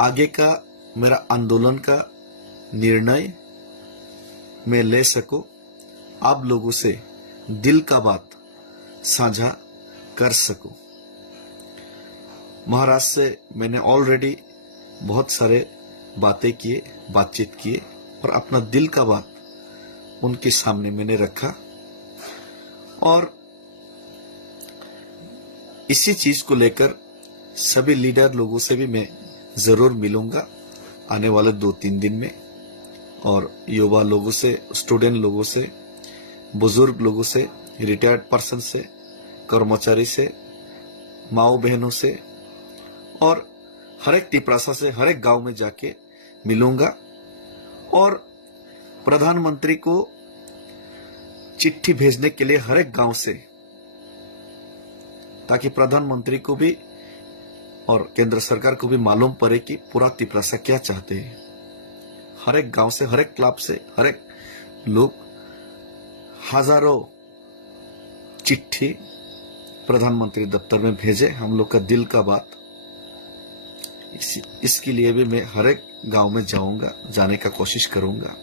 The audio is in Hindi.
आगे का मेरा आंदोलन का निर्णय मैं ले सकूं, आप लोगों से दिल का बात साझा कर सकूं। महाराज से मैंने ऑलरेडी बहुत सारे बातचीत किए और अपना दिल का बात उनके सामने मैंने रखा, और इसी चीज को लेकर सभी लीडर लोगों से भी मैं जरूर मिलूंगा आने वाले 2-3 दिन में, और युवा लोगों से, स्टूडेंट लोगों से, बुजुर्ग लोगों से, रिटायर्ड पर्सन से, कर्मचारी से, माओ बहनों से, और हर एक तिपरासा से, हर एक गांव में जाके मिलूंगा और प्रधानमंत्री को चिट्ठी भेजने के लिए हर एक गांव से, ताकि प्रधानमंत्री को भी और केंद्र सरकार को भी मालूम पड़े कि पूरा तिपरासा क्या चाहते हैं। हर एक गांव से, हर एक क्लब से, हर एक लोग हजारों चिट्ठी प्रधानमंत्री दफ्तर में भेजे, हम लोग का दिल का बात। इसके लिए भी मैं हर एक गांव में जाऊंगा, जाने का कोशिश करूंगा।